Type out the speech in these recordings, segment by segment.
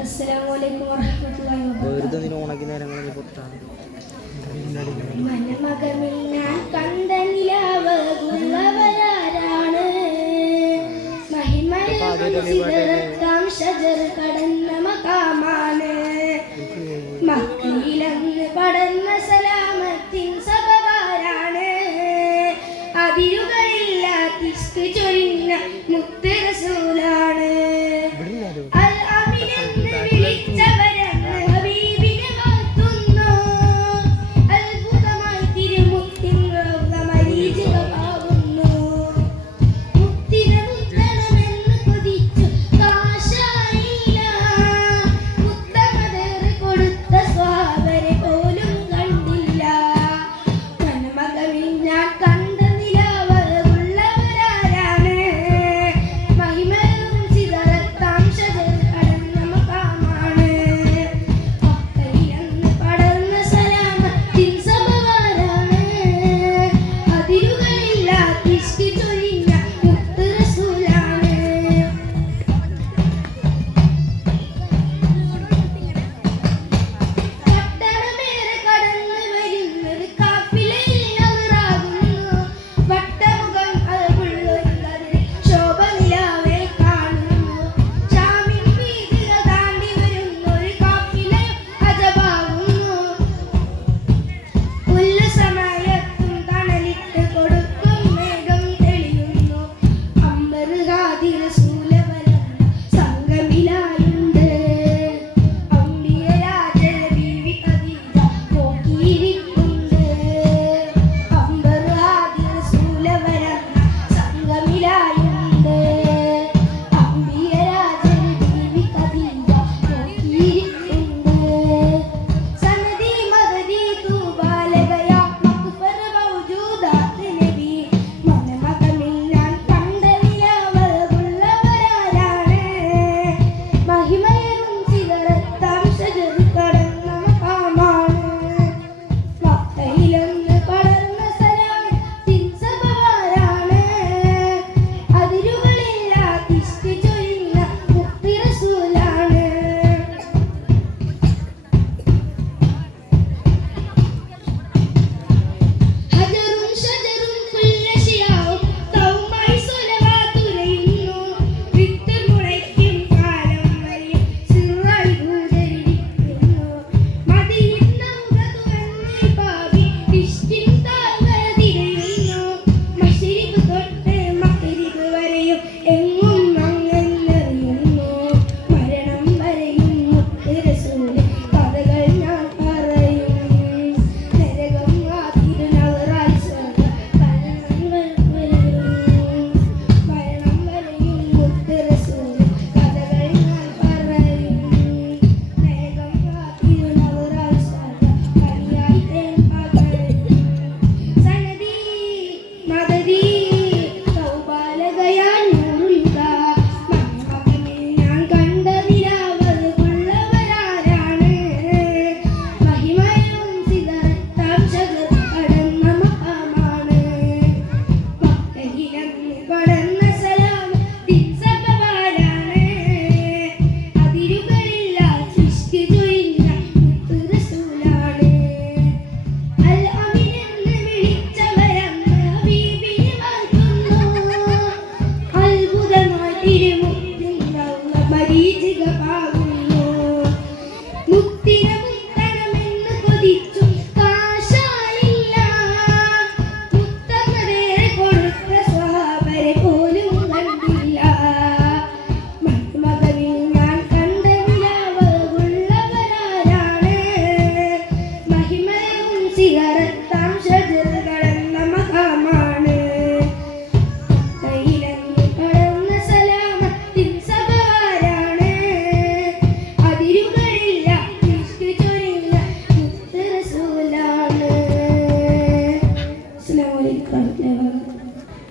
അസ്സലാമു വറഹ്മത്തുള്ളാഹി മനമകമിൽ ഞാൻ കണ്ട നിലാവ് ഉള്ളവരാരാണ് മഹിമരം ഷജർ കടന്ന മകാമാണ് മക്കയിലന്ന് പടർന്ന സലാമത്തിൻ സബവാരാണ് അതിരുകളില്ലാത്ത ഇഷ്ക് ചൊരിഞ്ഞ മുത്ത് റസൂലാണ്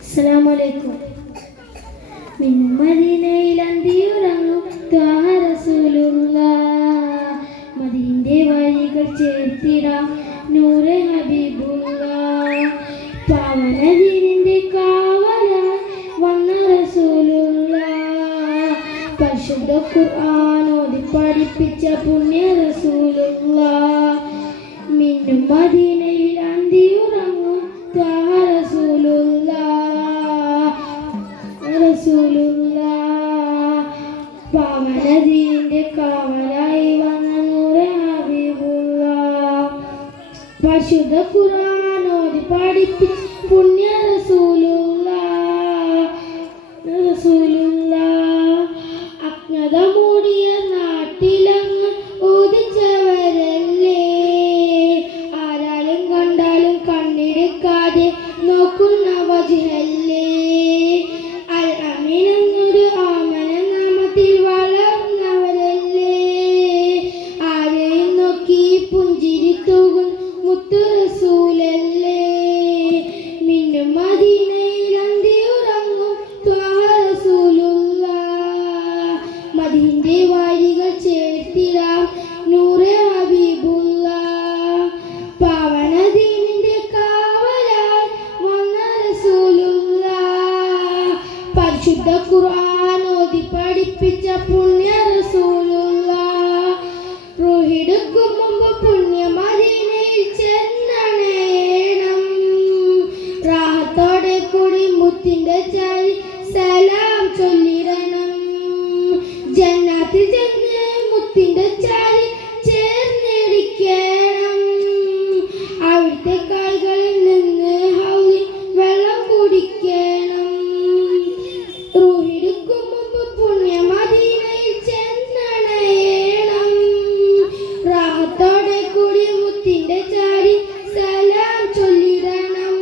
അസ്സലാമലൈക്കും. മദീനയിലന്തിയുറങ്ങും ത്വാഹ റസൂലുള്ളാഹ്, മദീന്റെ വഴികൾ ചേർത്തിടാം നൂറെ ഹബീബുള്ളാഹ്. പാവനദീനിന്റെ കാവലായി വന്ന റസൂലുള്ളാഹ്, പരിശുദ്ധ ഖുർആൻ ഓതി പഠിപ്പിച്ച പുണ്യ റസൂലുള്ളാഹ് മിന്നും മദീനയിൽ അന്തിയുറങ്ങും ത്വാഹ റസൂലുള്ളാഹ് പാവനദീന്റെ കാവലായി വന്ന നൂറെ ഹബീബുള്ളാഹ് പരിശുദ്ധ ഖുർആൻ ഓതി പഠിപ്പിച്ച പുണ്യ റസൂലുള്ളാഹ് അജ്ഞത മൂടിയ നാട്ടിലങ്ങ് ഉദിച്ചവരല്ലേ ആരാലും കണ്ടാലും കണ്ണെടുക്കാതെ നോക്കുന്ന വജ്ഹല്ലേ അൽ അമീൻ എന്നൊരു ആമന നാമത്തിൽ വളർന്നവരല്ലേ ആരെയും നോക്കി പുഞ്ചിരി തൂകും മുത്തു റസൂലല്ലേ മിന്നും മദീനയിൽ അന്തിയുറങ്ങും ത്വാഹ റസൂലുള്ളാഹ് മദീന്റെ വാരികൾ ചേർത്തിടാം നൂറെ ഹബീബുള്ളാഹ് പാവന ദീനിന്റെ കാവലായി വന്ന റസൂലുള്ളാഹ് പരിശുദ്ധ ഖുർആൻ ഓതി പഠിപ്പിച്ച പുണ്യ റസൂലുള്ളാഹ് റൂഹിടുക്കും മുമ്പ് പുണ്യ മദീനയിൽ ചെന്നണേണം റാഹത്തോടെ കൂടി മുത്തിന്റെ ചാരി സലാം ചൊല്ലിടണം ജന്നാത്തിൽ ചെന്ന് മുത്തിന്റെ ചാരി ചേർന്നിരിക്കണം അവിടുത്തെ കാലുകളിൽ നിന്ന് ഹൗലിൽ വെള്ളം കുടിക്കണം റൂഹിടുക്കും മുമ്പ് പുണ്യ മദീനയിൽ ചെന്നണേണം റാഹത്തോടെ കൂടി മുത്തിന്റെ ചാരി സലാം ചൊല്ലിടണം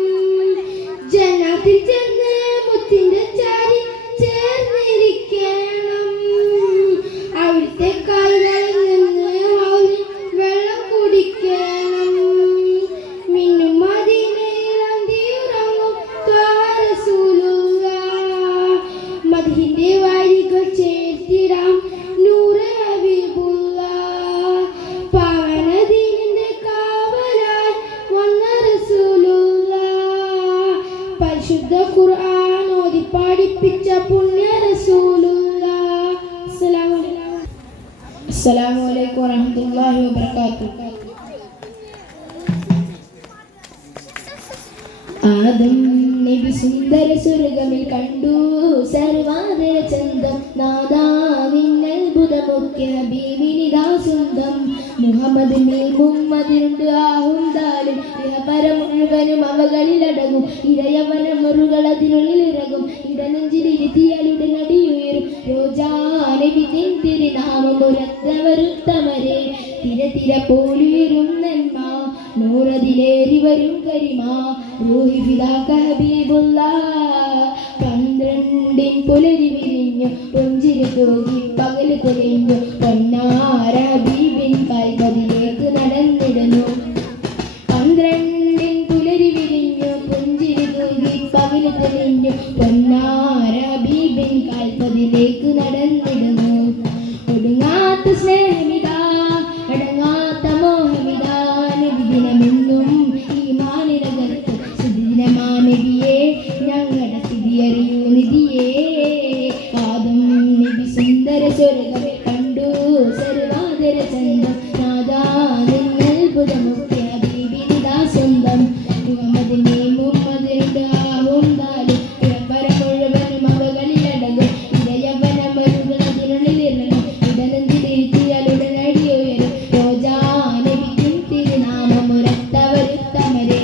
ജന്നാത്തിൽ ചെന്ന് മുത്തിന്റെ ചാരി ചേർന്നിരിക്കണം അവിടുത്തെ കാലുകളിൽ നിന്ന് ഹൗലിൽ വെള്ളം കുടിക്കണം മിന്നും മദീനയിൽ അന്തിയുറങ്ങും ത്വാഹ റസൂലുള്ളാഹ് മദീന്റെ വാരികൾ ചേർത്തിടാം നൂറെ ഹബീബുള്ളാഹ് പാവന ദീനിന്റെ കാവലായി വന്ന റസൂലുള്ളാഹ് പരിശുദ്ധ ഖുർആൻ ഓതി പഠിപ്പിച്ച പുണ്യ റസൂലുള്ളാഹ് അസ്സലാമു അലൈക്കും വറഹ്മത്തുള്ളാഹി വബറകാതുഹു ആദം നബി സുന്ദര സ്വർഗമിൽ കണ്ടു സർവാദര ചന്തം നാദാ നിന്നത്ഭുതമൊക്കെ ഹബീബിനിതാ സ്വന്തം മുഹമ്മദ് മുഹമ്മദിനുണ്ട് ആഹുന്താലും ഇഹപരം മുഴുവനും അവകളിലടങ്ങും ഇരയവന മുറുകൾ അതിനുള്ളിൽ ഇറങ്ങും ഇടനെഞ്ചിലിരുത്തിയാൽ ഉടനടിയുയരും രോജാനബി തിരുനാമം ഉരത്തവരുത്തമരെ തിര പോലുയരും നന്മ നൂറതിലേറി വരും കരിമ റൂഹി ഫിദാക ഹബീബുള്ളാഹ് പന്ത്രണ്ടിൻ പുലരി വിരിഞ്ഞു പുഞ്ചിരി തൂകി പകല് തെളിഞ്ഞു പൊന്നാര ഹബീബിൻ കൽബിലേക്ക് നടന്നിടുന്നു പന്ത്രണ്ടിൻ പുലരി വിരിഞ്ഞു പുഞ്ചിരി തൂകി പകല് തെളിഞ്ഞു പൊന്നാര ഹബീബിൻ കൽബിലേക്ക് നടന്നിടുന്നു ഒടുങ്ങാത്ത സ്നേഹമിതാ അടങ്ങാത്ത മോഹമിതാ നബിദിനമെന്നും ഈ മാനിനകത്ത് സുദിനമാനബിയെ ഞങ്ങളുടെ സ്ഥിതി അറിയൂ നിധിയേ ആദം നബി സുന്ദര സ്വർഗമേ കണ്ടു സർവാദര ചന്തം നാദാ നിന്നത്ഭുതമൊക്കെ ഹബീബിനിതാ സ്വന്തം മുഹമ്മദിന്റെ മുഹമ്മദിന്റെ ആഹുന്താലും ഇറപ്പരം മുഴുവനും അവകളിലടങ്ങും ഇരയവന മരുകൾ അതിനുള്ളിലിറങ്ങും ഇടനെഞ്ചിലിരുത്തിയാൽ ഉടനടിയുയരും രോജാനബിക്കും തിരുനാമം ഉരത്തവരുത്തമരെ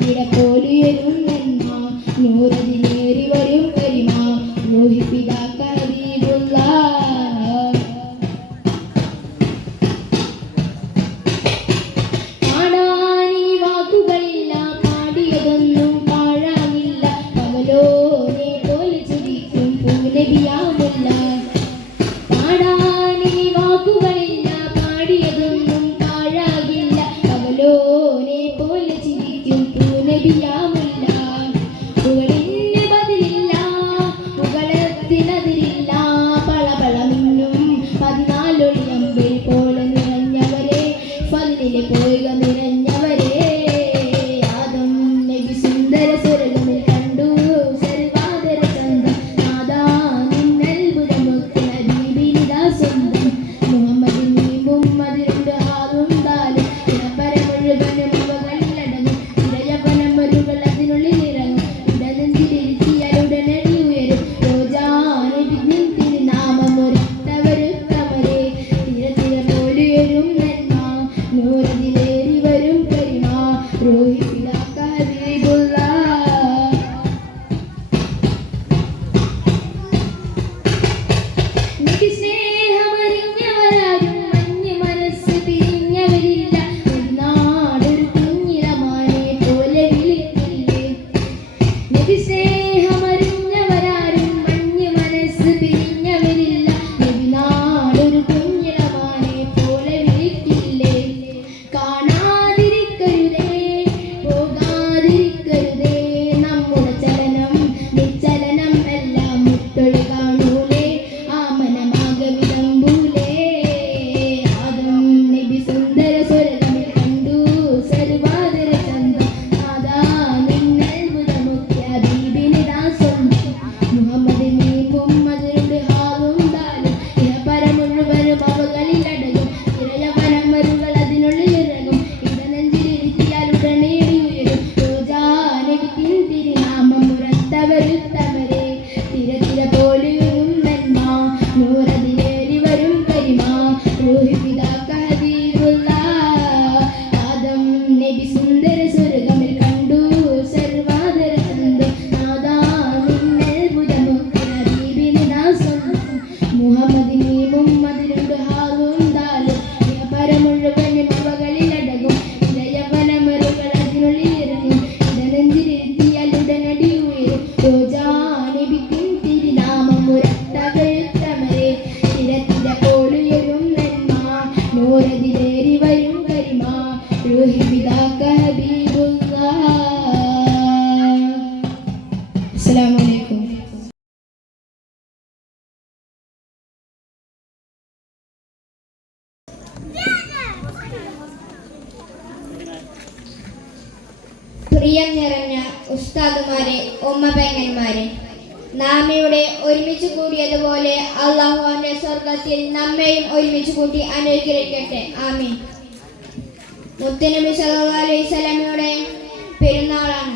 തിര പോലുയരും നന്മ നൂറതിലേറി വരും കരിമ റൂഹി ഫിദാക ഹബീബുള്ളാഹ് പാടാനീ വാക്കുകളില്ല പാടിയതൊന്നും പാഴാകില്ല പകലോനെ പോലെ ചിരിക്കും പൂനബിയാമുള്ള പാടാനീ വാക്കുകളില്ല പാടിയതൊന്നും പാഴാകില്ല പകലോനെ പോലെ ചിരിക്കും പൂനബിയാമുള്ള പുകളിന് ബദലില്ല പുകളത്തിനതിരില്ല പളപള മിന്നും 14 ഒളിയമ്പിൽ പോലെ നിറഞ്ഞവരെ ഫലിലെ പോയിക നിറഞ്ഞവരെ ആദം നബി സുന്ദര സ്വർഗമിൽ കണ്ടു അസ്സലാമു അലൈക്കും. പ്രിയം നിറഞ്ഞ ഉസ്താദുമാരെ, ഉമ്മപെങ്ങന്മാരെ, നാം ഇവിടെ ഒരുമിച്ച് കൂടിയതുപോലെ അള്ളാഹുവിന്റെ സ്വർഗത്തിൽ നമ്മയും ഒരുമിച്ച് കൂട്ടി അനുഗ്രഹിക്കട്ടെ. ആമീൻ. മുത്തുനബി സല്ലല്ലാഹു അലൈഹി വസല്ലമയുടെ പെരുന്നാളാണ്.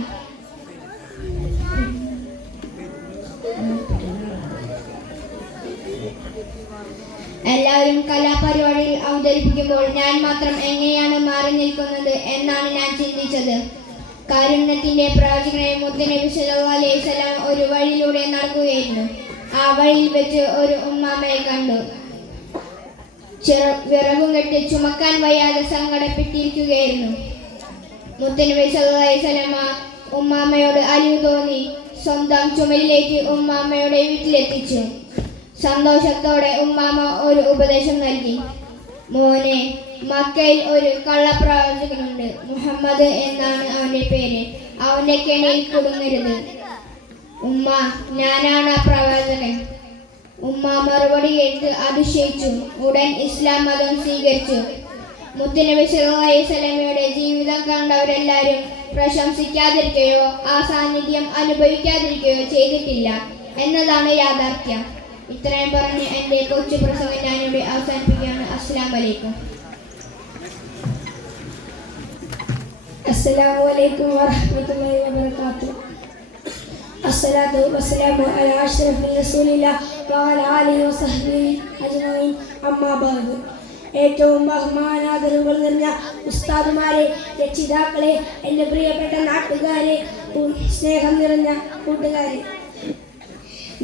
എല്ലാവരും കലാപരിപാടിയിൽ അവതരിപ്പിക്കുമ്പോൾ ഞാൻ മാത്രം എങ്ങനെയാണ് മാറി നിൽക്കുന്നത് എന്നാണ് ഞാൻ ചിന്തിച്ചത്. കാരുണ്യത്തിന്റെ പ്രവാചകനായ മുത്തുനബി സല്ലല്ലാഹു അലൈഹി വസല്ലം ഒരു വഴിയിലൂടെ നടക്കുകയായിരുന്നു. ആ വഴിയിൽ വെച്ച് ഒരു ഉമ്മാമയെ കണ്ടു. വിറകും കെട്ടി ചുമക്കാൻ വയ്യാതെ സങ്കടപ്പെട്ടിരിക്കുകയായിരുന്നു. മുത്തുനബി സല്ലല്ലാഹു അലൈഹി വസല്ലം ഉമ്മാമയോട് അലിവ് തോന്നി സ്വന്തം ചുമലിലേക്ക് ഉമ്മാമയുടെ വീട്ടിലെത്തിച്ചു. സന്തോഷത്തോടെ ഉമ്മാമ ഒരു ഉപദേശം നൽകി. മോനെ, മക്കയിൽ ഒരു കള്ളപ്രവാചകനുണ്ട്. മുഹമ്മദ് എന്നാണ് അവന്റെ പേര്. അവന്റെ കെണിയിൽ കുടുങ്ങരുത്. ഉമ്മ, ഞാനാണ് ആ പ്രവാചകൻ. ഉമ്മ മറുപടി കേട്ട് അതിശയിച്ചു. ഉടൻ ഇസ്ലാം മതം സ്വീകരിച്ചു. മുത്തുനബി സല്ലല്ലാഹു അലൈഹി വസല്ലമയുടെ ജീവിതം കണ്ടവരെല്ലാവരും പ്രശംസിക്കാതിരിക്കുകയോ ആ സാന്നിധ്യം അനുഭവിക്കാതിരിക്കുകയോ ചെയ്തിട്ടില്ല എന്നതാണ് യാഥാർത്ഥ്യം. ഇത്രയും പറഞ്ഞ് എൻ്റെ കൊച്ചു പ്രസംഗം ഞാനിവിടെ അവസാനിപ്പിക്കുകയാണ്. അസ്സലാമു അലൈക്കും. അസ്സലാമു അലൈക്കും വറഹ്മത്തുള്ളാഹി വബറകാതുഹു. അസ്സലാത്തു വസ്സലാമു അലാ അഷ്റഫിൽ റസൂലില്ലാഹി വഅലാ ആലിഹി വസഹ്ബിഹി അജ്മഈൻ. അമ്മാ ബഅദ്. ഏറ്റവും ബഹുമാനാദരവുകൾ നിറഞ്ഞ ഉസ്താദുമാരെ, രക്ഷിതാക്കളെ, എൻ്റെ പ്രിയപ്പെട്ട നാട്ടുകാരെ, സ്നേഹം നിറഞ്ഞ കൂട്ടുകാരെ,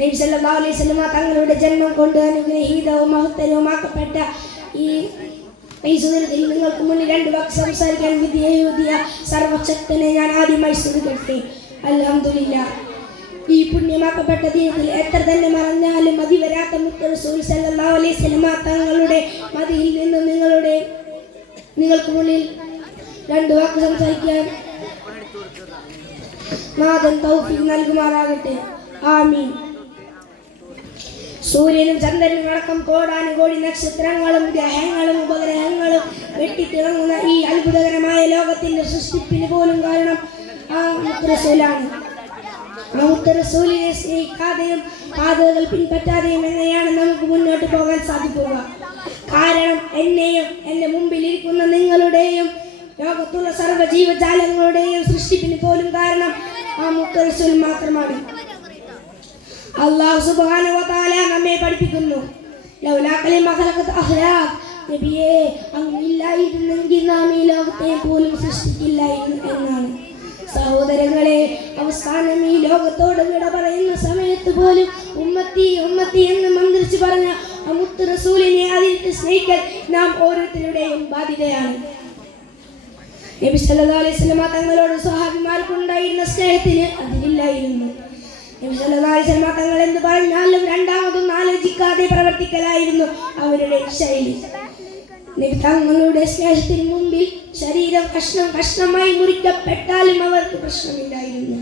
നബി സല്ലല്ലാഹു അലൈഹി വസല്ലം തങ്ങളുടെ ജന്മം കൊണ്ട് അനുഗ്രഹീതവും മഹത്തരവുമാക്കപ്പെട്ട ഈ സുദിനത്തിൽ നിങ്ങൾക്ക് മുന്നിൽ രണ്ട് വാക്ക് സംസാരിക്കാൻ വിധിയെഴുതിയ സർവശക്തനെ ഞാൻ ആദ്യമായി സ്തുതിക്കട്ടെ. അൽഹംദുലില്ലാഹ്. ഈ പുണ്യമാക്കപ്പെട്ട ദിനത്തിൽ എത്ര തന്നെ മറഞ്ഞാലും മതി വരാത്ത മുത്ത് റസൂൽ സല്ലല്ലാഹു അലൈഹി വസല്ലം തങ്ങളുടെ മദിയിൽ നിന്നും നിങ്ങൾക്ക് മുന്നിൽ രണ്ട് വാക്ക് സംസാരിക്കാൻ നാഥൻ തൗഫീഖ് നൽകുമാറാകട്ടെ. ആമീൻ. സൂര്യനും ചന്ദ്രനും അടക്കം കോടാനുകോടി നക്ഷത്രങ്ങളും ഗ്രഹങ്ങളും ഉപഗ്രഹങ്ങളും വെട്ടിത്തിളങ്ങുന്ന ഈ അത്ഭുതകരമായ ലോകത്തിന്റെ സൃഷ്ടിപ്പിന് പോലും കാരണം ആ മുത്തറസൂലാണ്. ആ മുത്തറസൂലിനെ സ്നേഹിക്കാതെയും പാതകൾ പിൻപറ്റാതെയും എങ്ങനെയാണ് നമുക്ക് മുന്നോട്ട് പോകാൻ സാധിക്കുക? കാരണം എന്നെയും എൻ്റെ മുമ്പിലിരിക്കുന്ന നിങ്ങളുടെയും ലോകത്തുള്ള സർവ്വജീവജാലങ്ങളുടെയും സൃഷ്ടിപ്പിന് പോലും കാരണം ആ മുത്തറസൂൽ മാത്രമാണ്. അല്ലാഹു സുബ്ഹാനഹു വ തആല നമ്മെ പഠിപ്പിക്കുന്നു, ലൗലാ കലിമ ഖലഖത് അഖ്ലാഖ്, നബിയേ, അങ്ങില്ലായിരുന്നെങ്കിൽ നാം ഈ ലോകത്തെ പോലും സൃഷ്ടിക്കില്ലായിരുന്നു എന്നാണ്. സഹോദരങ്ങളെ, അവസാനം ഈ ലോകത്തോട് വിട പറയുന്ന സമയത്ത് പോലും ഉമ്മത്തി ഉമ്മത്തി എന്ന് മന്ത്രിച്ച് പറഞ്ഞ മുത്ത് റസൂലിനെ അതിട്ട് സ്നേഹിക്കൽ നാം ഓരോരുത്തരുടെയും ബാധ്യതയാണ്. നബി സല്ലല്ലാഹു അലൈഹി വസല്ലം തങ്ങളോട് സ്വഹാബിമാർക്കുണ്ടായിരുന്ന സ്നേഹത്തിന് അതിലില്ലായിരുന്നു. നബി സല്ലല്ലാഹു അലൈഹി വസല്ലം തങ്ങൾ എന്ന് പറഞ്ഞാലും രണ്ടാമതൊന്നും ആലോചിക്കാതെ പ്രവർത്തിക്കലായിരുന്നു അവരുടെ ശൈലി. നബി തങ്ങളുടെ സ്നേഹത്തിന് മുമ്പിൽ ശരീരം കഷ്ണം കഷ്ണമായി മുറിക്കപ്പെട്ടാലും അവർക്ക് പ്രശ്നമില്ലായിരുന്നു.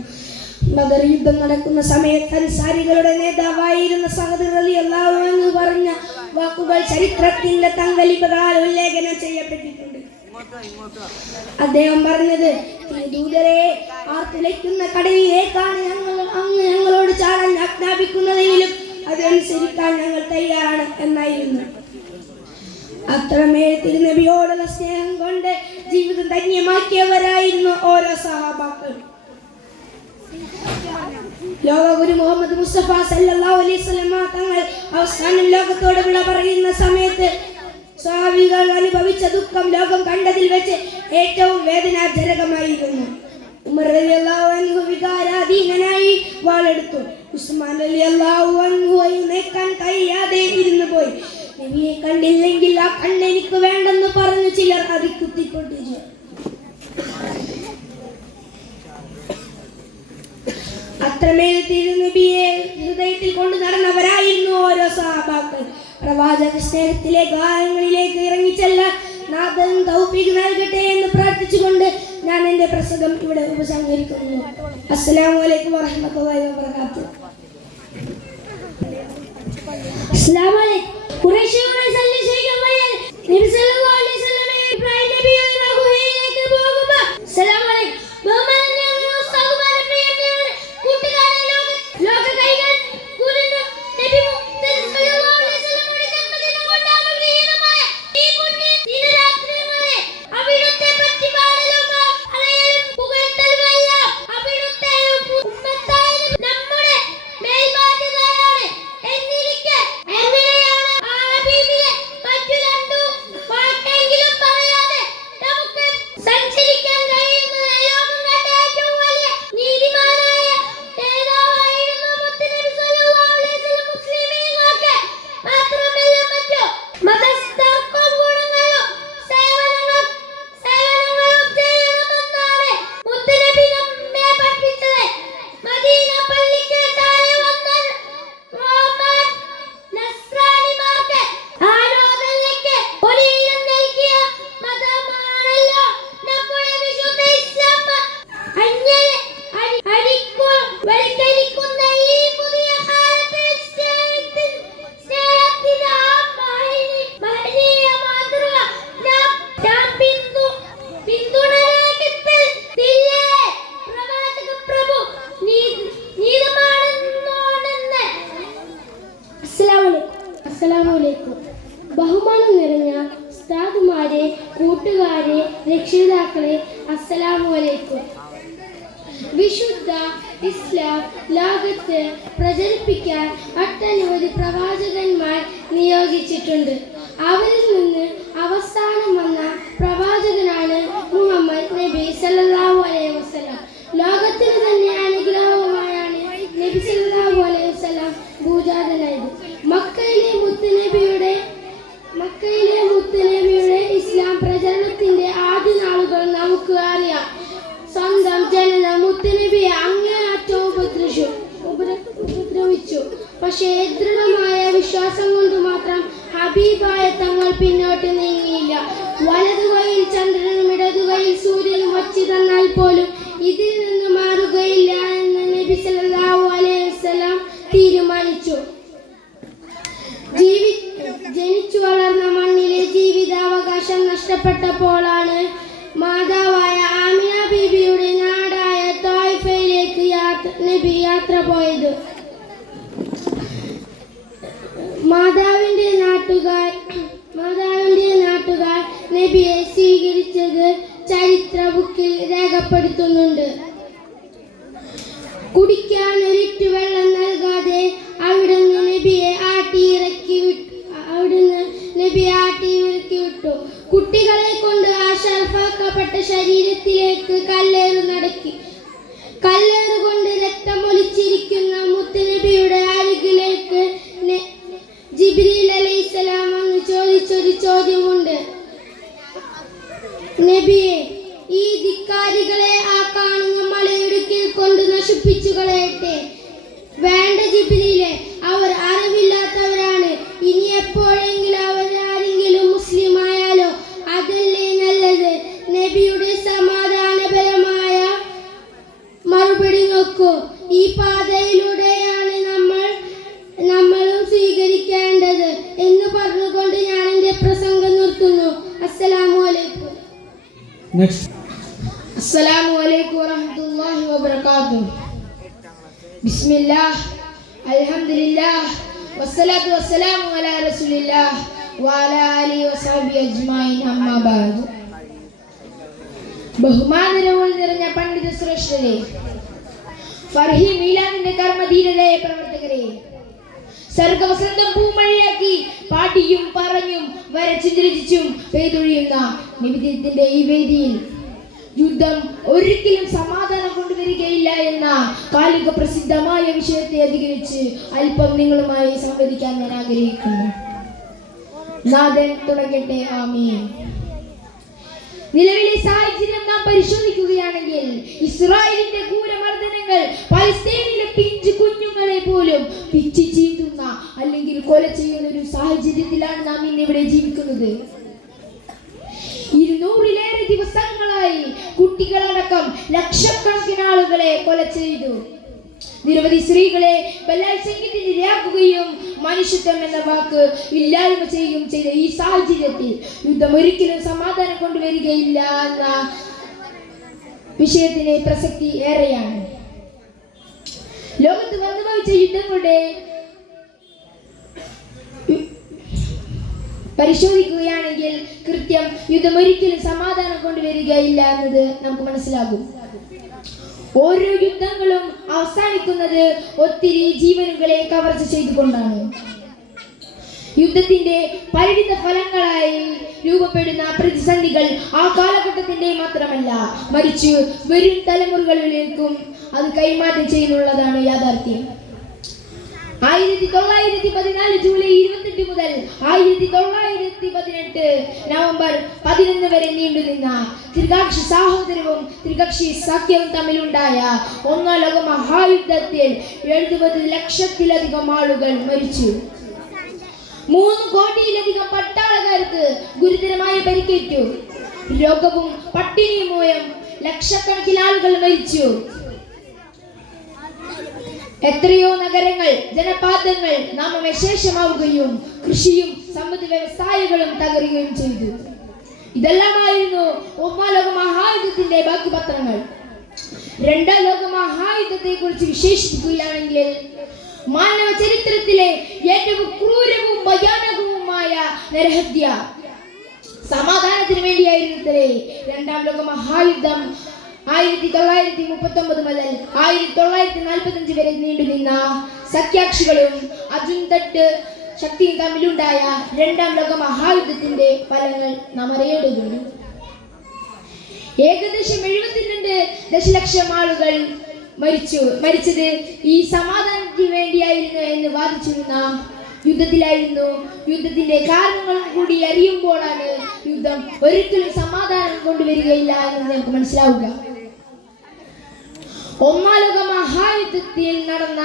ബദർ യുദ്ധം നടക്കുന്ന സമയത്ത് അൻസാരികളുടെ നേതാവായിരുന്ന സഅദ് റളിയല്ലാഹു അൻഹു പറഞ്ഞ വാക്കുകൾ ചരിത്രത്തിന്റെ തങ്കലിപുകളാൽ ഉല്ലേഖനം ചെയ്യപ്പെട്ടിട്ടുണ്ട്. അദ്ദേഹം പറഞ്ഞത്, ദൂതരെ, ആർത്തിലയ്ക്കുന്ന കടലിലേക്കാണ് ഞങ്ങളോട് ചാടാൻ ആജ്ഞാപിക്കുന്നതെങ്കിലും അതനുസരിക്കാൻ ഞങ്ങൾ തയ്യാറാണ് എന്നായിരുന്നു. അത്രമേൽ തിരുനബിയോടുള്ള സ്നേഹം കൊണ്ട് ജീവിതം ധന്യമാക്കിയവരായിരുന്നു ഓരോ സഹാബാക്കൾ. ലോകഗുരു മുഹമ്മദ് മുസ്തഫ സല്ലല്ലാഹു അലൈഹി വസല്ലം തങ്ങൾ അവസാനം ലോകത്തോട് വിട പറയുന്ന സമയത്ത് സ്വഹാബികൾ അനുഭവിച്ച ദുഃഖം ലോകം കണ്ടതിൽ വെച്ച് ഏറ്റവും വേദനാജനകമായിരുന്നു. ഉമർ റളിയല്ലാഹു അൻഹു വികാരാധീനനായി വാളെടുത്തു. ഉസ്മാൻ റളിയല്ലാഹു അൻഹു എഴുന്നേൽക്കാൻ കഴിയാതെ ഇരുന്നു പോയി. നബിയെ കണ്ടില്ലെങ്കിൽ ആ കണ്ണെനിക്ക് വേണ്ടെന്ന് പറഞ്ഞു ചിലർ അത് കുത്തിപ്പൊട്ടിച്ചു. അത്രമേൽ തിരുനബിയെ ഹൃദയത്തിൽ കൊണ്ടു നടന്നവരായിരുന്നു ഓരോ സഹാബാക്കൾ. പ്രവാചക സ്നേഹത്തിലെ ഗാനങ്ങളിലേക്ക് ഇറങ്ങിച്ചെല്ല നാഥൻ തൗഫീഖ് നൽകട്ടെ എന്ന് പ്രാർത്ഥിച്ചുകൊണ്ട് ഞാൻ എൻ്റെ പ്രസംഗം ഇവിടെ ഉപസംഹരിക്കുന്നു. അസ്സലാമു അലൈക്കും വറഹ്മത്തുള്ളാഹി വബറകാതുഹു. അസ്സലാമു അലൈക്കും. ഖുറൈശികളെ സല്ലല്ലാഹു നബി സല്ലല്ലാഹു അലൈഹി വസല്ലമയെ പ്രായ നബിയുടെ ഗുഹയിലേക്ക് പോകുമ്പോൾ അസ്സലാമു അലൈക്കും. ബഹുമാനനീയ ഉസ്താദുമാരെ, പ്രിയപ്പെട്ടവരെ, കൂട്ടുകാരെ, ലോക കൈകൾ കുരുന്നു നബി മുഹമ്മദ് സല്ലല്ലാഹു അലൈഹി വസല്ലമയുടെ ജന്മദിനം കൊണ്ടാടുന്ന പ്രിയമായ ഈ പുണ്യ ദിനരാത്രികളെ അവിടുത്തെ പറ്റി പാടലും പറയലും പുകഴ്ത്തലുമെല്ലാം അവിടുത്തെ ഉമ്മത്തായ നമ്മുടെ മേൽബാധ്യതയാണ് എന്നിരിക്കെ എങ്ങനെയാണ് ആ ഹബീബിനെ മറ്റു രണ്ടു വാക്കെങ്കിലും പറയാതെ നമുക്ക് സഞ്ചരിക്കാൻ കഴിയുന്നത്? ലോകം കണ്ട ഏറ്റവും വലിയ നീതിമാനായ നേതാവായിരുന്നു മുത്തുനബി സല്ലല്ലാഹു അലൈഹി വസല്ലം. മുസ്ലിമീങ്ങൾക്ക് മാത്രമല്ല മറ്റു മതസ്ഥർക്കും ഗുണങ്ങളും സേവനങ്ങളും ചെയ്യണമെന്നാണ് മുത്തുനബി നമ്മെ പഠിപ്പിച്ചത്. മദീന പള്ളിക്ക് താഴെ വന്ന റോമൻ നസ്രാനിമാർക്ക് ആരാധനയ്ക്ക് ഒരിടം നൽകിയ മതമാണല്ലോ നമ്മുടെ വിശുദ്ധ ഇസ്ലാം. വൽക്കരിക്കുന്ന ഈ പുതിയ കാലത്ത് സ്നേഹത്തിന് ആ മഹനീയ മാതൃക നാം പിന്തുണരേണ്ടതില്ലേ? പ്രവാചക പ്രഭു നീതമാണെന്നോണെന്ന്. അസ്സലാമു അലൈക്കും. ബഹുമാനം നിറഞ്ഞ ഉസ്താദുമാരെ, കൂട്ടുകാരെ, രക്ഷിതാക്കളെ, അസ്സലാമു അലൈക്കും. വിശുദ്ധ ഇസ്ലാം ലോകത്ത് പ്രചരിപ്പിക്കാൻ ഒട്ടനവധി പ്രവാചകന്മാർ നിയോഗിച്ചിട്ടുണ്ട്. അവരിൽ നിന്ന് അവസാനം വന്ന പ്രവാചകനാണ് മുഹമ്മദ് നബി സല്ലല്ലാഹു അലൈഹി വസല്ലം. ലോകത്തിന് തന്നെ അനുഗ്രഹമായാണ് നബി സല്ലല്ലാഹു അലൈഹി വസല്ലം ഭൂജാതനായത്. മക്കയിലെ മുത്തുനബിയുടെ ഇസ്ലാം പ്രചരണത്തിന്റെ ആദ്യ നാളുകൾ നമുക്ക് അറിയാം. സ്വന്തം ജനത മുത്തുനബിയെ അങ്ങേയറ്റം ഉപദ്രവിച്ചു. പക്ഷേ ദൃഢമായ വിശ്വാസം കൊണ്ട് മാത്രം ഹബീബായ തങ്ങൾ പിന്നോട്ട് നീങ്ങിയില്ല. വലതുകൈയിൽ ചന്ദ്രനും ഇടതുകൈയിൽ സൂര്യനും വച്ചു തന്നാൽ പോലും ഇതിൽ നിന്ന് മാറുകയില്ല എന്ന് നബി സല്ലല്ലാഹു അലൈഹി വസല്ലം തീരുമാനിച്ചു. ജനിച്ചു വളർന്ന മണ്ണിലെ ജീവിതാവകാശം നഷ്ടപ്പെട്ടപ്പോഴാണ് മാതാവായ ആമിന ബീബിയുടെ നാടായ തായിഫയിലേക്ക് നബി യാത്ര പോയത്. മാതാവിന്റെ നാട്ടുകാർ നബിയെ സ്വീകരിച്ചത് ചരിത്ര ബുക്കിൽ രേഖപ്പെടുത്തുന്നുണ്ട്. കുടിക്കാൻ ഒരിറ്റു വെള്ളം നൽകാതെ അവിടുന്ന് നബിയെ ആട്ടിയിറക്കി വിട്ടു. കുട്ടികളെ കൊണ്ട് ആ ഷർഫാക്കപ്പെട്ട ശരീരത്തിലേക്ക് കല്ലേറ് കൊണ്ട് രക്തമൊലിച്ചിരിക്കുന്ന മുത്തുനബിയുടെ അരികിലേക്ക് ജിബ്രീൽ അലൈഹിസ്സലാം വന്ന് ചോദിച്ചൊരു ചോദ്യമുണ്ട്. നബിയെ, ഈ ധിക്കാരികളെ ആ കാണുന്ന മലയിടുക്കിൽ കൊണ്ട് നശിപ്പിച്ചു കളയട്ടെ? വേണ്ട ജിബ്രീലെ, അവർ അറിവില്ലാത്തവരാണ്. ഇനി എപ്പോഴെങ്കിലും അവരാരെങ്കിലും മുസ്ലിം ആയാലോ? അതല്ലേ നല്ലത്. നബിയുടെ സമാധാനപരമായ മറുപടി നോക്കൂ. ഈ പാതയിലൂടെയാണ് നമ്മളും സ്വീകരിക്കേണ്ടത് എന്ന് പറഞ്ഞുകൊണ്ട് ഞാൻ എൻ്റെ പ്രസംഗം നിർത്തുന്നു. അസ്സലാമു അലൈക്കും. അസ്സലാമു അലൈക്കും വറഹ്മത്തുള്ളാഹി വബറകാതുഹു. ബിസ്മില്ലാഹ്, അൽഹംദുലില്ലാഹ്, വസ്സലാത്തു വസ്സലാമു അലാ റസൂലില്ലാഹ് വഅലാ ആലിഹി വസഹബിഹി അജ്മഈൻ. അമ്മാ ബഅദ്. ബഹുമാനരവുകൾ നിറഞ്ഞ പണ്ഡിത ശ്രേഷ്ഠരെ, ഫർഹി മീലാദിന്റെ കർമ്മധീരരായ പ്രവർത്തകരെ, സർഗവസന്തം പൂമഴയാക്കി പാടിയും പറഞ്ഞും വരച്ചും രചിച്ചും പെയ്തൊഴിയുന്ന നിമിത്തത്തിന്റെ ഈ വേദിയിൽ യുദ്ധം ഒരിക്കലും സമാധാനം കൊണ്ടുവരികയില്ല എന്ന കാലിക പ്രസിദ്ധമായ വിഷയത്തെ അധികരിച്ച് അല്പം നിങ്ങളുമായി സംവദിക്കാൻ ഞാൻ ആഗ്രഹിക്കുന്നു. നാഥൻ തുടങ്ങട്ടെ. ആമീൻ. നിലവിലെ സാഹചര്യം നാം പരിശോധിക്കുകയാണെങ്കിൽ ഇസ്രായേലിന്റെ ക്രൂരമർദ്ദനങ്ങൾ പലസ്തീനിലെ പിഞ്ചു കുഞ്ഞുങ്ങളെ പോലും പിച്ചി ചീന്തുന്ന അല്ലെങ്കിൽ കൊല ചെയ്യുന്ന ഒരു സാഹചര്യത്തിലാണ് നാം ഇന്നിവിടെ ജീവിക്കുന്നത്. 200-ലേറെ ദിവസങ്ങളായി കുട്ടികളടക്കം ലക്ഷക്കണക്കിന് ആളുകളെ കൊല ചെയ്തു. നിരവധി സ്ത്രീകളെ ബലാത്സംഗത്തിന് ഇരയാക്കുകയും മനുഷ്യത്വം എന്ന വാക്ക് ഇല്ലായ്മ ചെയ്യുകയും ചെയ്ത ഈ സാഹചര്യത്തിൽ യുദ്ധം ഒരിക്കലും സമാധാനം കൊണ്ടുവരികയില്ല എന്ന വിഷയത്തിന് പ്രസക്തി ഏറെയാണ്. ലോകത്ത് വന്നുഭവിച്ച യുദ്ധങ്ങളുടെ പരിശോധിക്കുകയാണെങ്കിൽ കൃത്യം യുദ്ധം ഒരിക്കലും സമാധാനം കൊണ്ടുവരികയില്ല എന്നത് നമുക്ക് മനസ്സിലാകും. ഓരോ യുദ്ധങ്ങളും അവസാനിക്കുന്നത് ഒത്തിരി ജീവനുകളെ കവർച്ച ചെയ്തുകൊണ്ടാണ്. യുദ്ധത്തിന്റെ പരിണിത ഫലങ്ങളായി രൂപപ്പെടുന്ന പ്രതിസന്ധികൾ ആ കാലഘട്ടത്തിന്റെ മാത്രമല്ല, മറിച്ച് വരും തലമുറകളിലേക്കും അത് കൈമാറ്റം ചെയ്യുന്നുള്ളതാണ് യാഥാർത്ഥ്യം. 1914 ജൂലൈ 28 മുതൽ 1918 നവംബർ 11 വരെ നീണ്ടുനിന്ന ത്രികക്ഷി സഹോദരവും ത്രികക്ഷി സഖ്യവും തമ്മിലുണ്ടായ ഒന്നാം ലോക മഹായുദ്ധത്തിൽ 70 ലക്ഷത്തിലധികം ആളുകൾ മരിച്ചു. 3 കോടിയിലധികം പട്ടാളക്കാർക്ക് ഗുരുതരമായ പരിക്കേറ്റു. രോഗവും പട്ടിണിയും മൂലം ലക്ഷക്കണക്കിന് ആളുകൾ മരിച്ചു. എത്രയോ നഗരങ്ങൾ, ജനപാതങ്ങൾ നാമവിശേഷമാവുകയും കൃഷിയും സമ്പദ് വ്യവസായങ്ങളും തകരുകയും ചെയ്തു. ഇതെല്ലാമായിരുന്നു ഒന്നാം ലോക മഹായുദ്ധത്തിന്റെ ബാക്കി പത്രങ്ങൾ. രണ്ടാം ലോക മഹായുദ്ധത്തെ കുറിച്ച് വിശേഷിപ്പിക്കുകയാണെങ്കിൽ മാനവ ചരിത്രത്തിലെ ഏറ്റവും ക്രൂരവും ഭയാനകവുമായ നരഹത്യ. സമാധാനത്തിന് വേണ്ടിയായിരുന്നത്രേ രണ്ടാം ലോക മഹായുദ്ധം. 1939 മുതൽ 1945 വരെ നീണ്ടുനിന്ന സഖ്യകക്ഷികളും അജുൻതട്ട് ശക്തിയും തമ്മിലുണ്ടായ രണ്ടാം ലോക മഹായുദ്ധത്തിന്റെ ഫലങ്ങൾ നാം അറിയേണ്ടതുണ്ട്. ഏകദേശം 72 ദശലക്ഷം ആളുകൾ മരിച്ചത് ഈ സമാധാനത്തിന് വേണ്ടിയായിരുന്നു എന്ന് വാദിച്ചിരുന്ന യുദ്ധത്തിലായിരുന്നു. യുദ്ധത്തിന്റെ കാരണങ്ങൾ കൂടി അറിയുമ്പോഴാണ് യുദ്ധം ഒരിക്കലും സമാധാനം കൊണ്ടുവരികയില്ല എന്ന് നമുക്ക് മനസ്സിലാവുക. ഒന്നാം ലോക മഹായുദ്ധത്തിൽ നടന്ന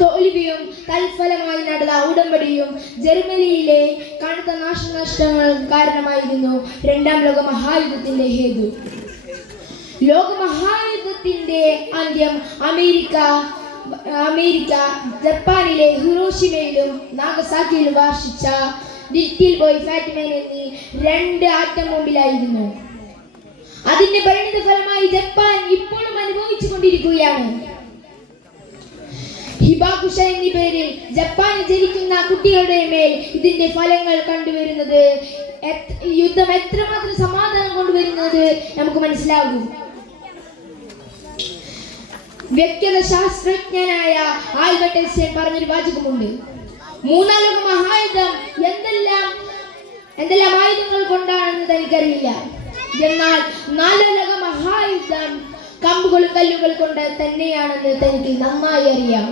തോൽവിയും തൽഫലമായി നടന്ന ഉടമ്പടിയും ജർമ്മനിയിലെ കടുത്ത നാശനഷ്ടങ്ങൾ കാരണമായിരുന്നു രണ്ടാം ലോക മഹായുദ്ധത്തിന്റെ ഹേതു. ലോകമഹായുദ്ധത്തിന്റെ അന്ത്യം അമേരിക്ക ജപ്പാനിലെ ഹിരോഷിമയിലും നാഗസാക്കിയിലും വർഷിച്ച ലിറ്റിൽ ബോയ് ഫാറ്റ്മാൻ എന്നീ 2 ആറ്റം ബോംബിലായിരുന്നു. അതിന്റെ പരിണിത ഫലമായി ജപ്പാൻ ഇപ്പോഴും അനുഭവിച്ചു കൊണ്ടിരിക്കുകയാണ്. ഹിബാകുഷ എന്നീ പേരിൽ ജപ്പാനിൽ ജനിക്കുന്ന കുട്ടികളുടെ മേൽ ഇതിന്റെ ഫലങ്ങൾ കണ്ടുവരുന്നത് യുദ്ധം എത്രമാത്രം സമാധാനം കൊണ്ടുവരുന്നത് നമുക്ക് മനസ്സിലാകും. വ്യക്തിഗത ശാസ്ത്രജ്ഞനായ ആൽബർട്ട് ഐൻസ്റ്റൈൻ പറഞ്ഞൊരു വാചകമുണ്ട്: മൂന്നാം ലോക മഹായുദ്ധം എന്തെല്ലാം ആയുധങ്ങൾ കൊണ്ടാണെന്ന് തനിക്കറിയില്ല, എന്നാൽ നാലാം ലോക മഹായുദ്ധം കമ്പുകളും കല്ലുകൾ കൊണ്ട് തന്നെയാണെന്ന് തനിക്ക് നന്നായി അറിയാം.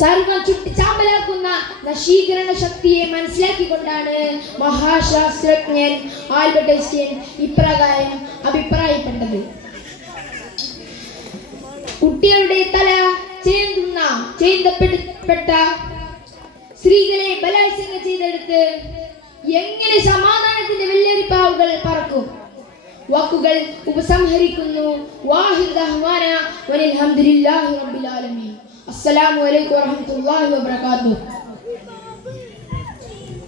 സർവ്വം ചുട്ടിച്ചാമ്പലാക്കുന്ന നശീകരണ ശക്തിയെ മനസ്സിലാക്കിക്കൊണ്ടാണ് മഹാശാസ്ത്രജ്ഞൻ ആൽബർട്ട് ഐൻസ്റ്റൈൻ ഇപ്രകാരം അഭിപ്രായപ്പെട്ടത്: കുട്ടികളുടെ തല ചെയ്തപ്പെട്ട സ്ത്രീകളെ ബലാത്സംഗം ചെയ്തെടുത്ത് എങ്ങനെ സമാധാനത്തിന്റെ വെള്ളരിപ്പാവുകൾ പറക്കും? വാക്കുകൾ ഉപസംഹരിക്കുന്നു. വാഹിദ് ദഅ്വാനാ വൽഹംദുലില്ലാഹി റബ്ബിൽ ആലമീൻ. അസ്സലാമു അലൈക്കും വറഹ്മത്തുള്ളാഹി വബറകാതുഹു.